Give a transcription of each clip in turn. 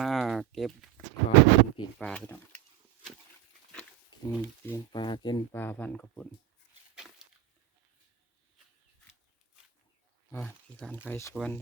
มาเก็บของกินปีนปลาพี่น้องปีนปลากินปลาพันกระปุ่นที่การไฟสวน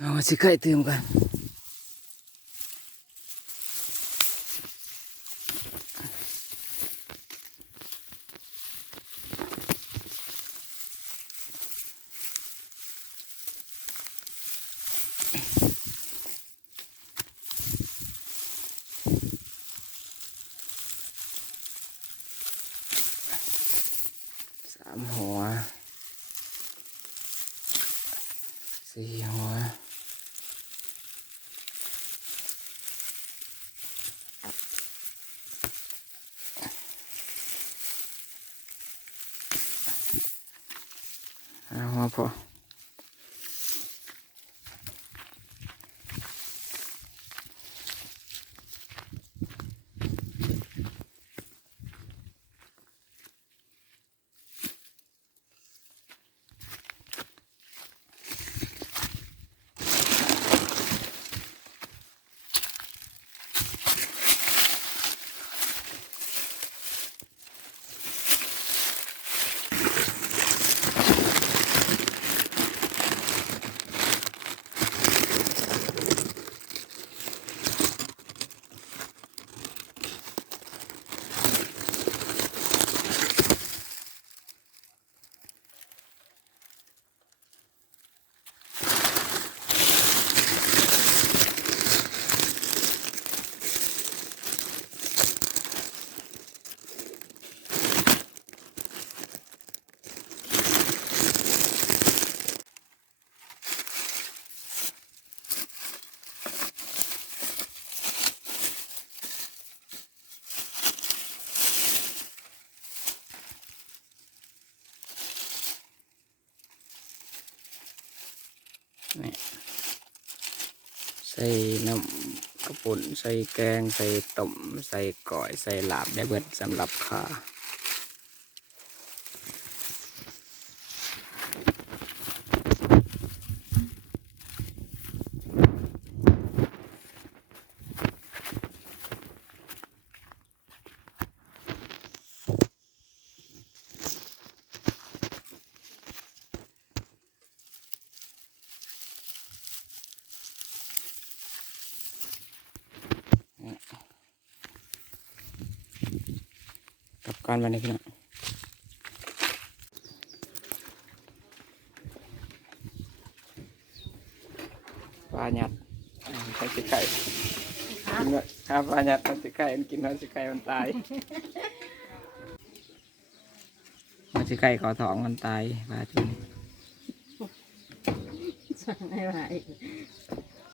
เอาสิไข่เติมกัน3 หัว 4 หัว5 หัวพอใส่น้ำกระปุ่นใส่แกงใส่ต้มใส่ก่อยใส่ลาบได้เบิดสำหรับข้ากับการวันนี้พี่น้องปลาหยัดใส่ไก่กินว่าปลาหยัดมันสิไก่กินว่าสิไก่มันตายมันสิไก่ขอท้องมันตายปลาจุนสั่งให้ไหว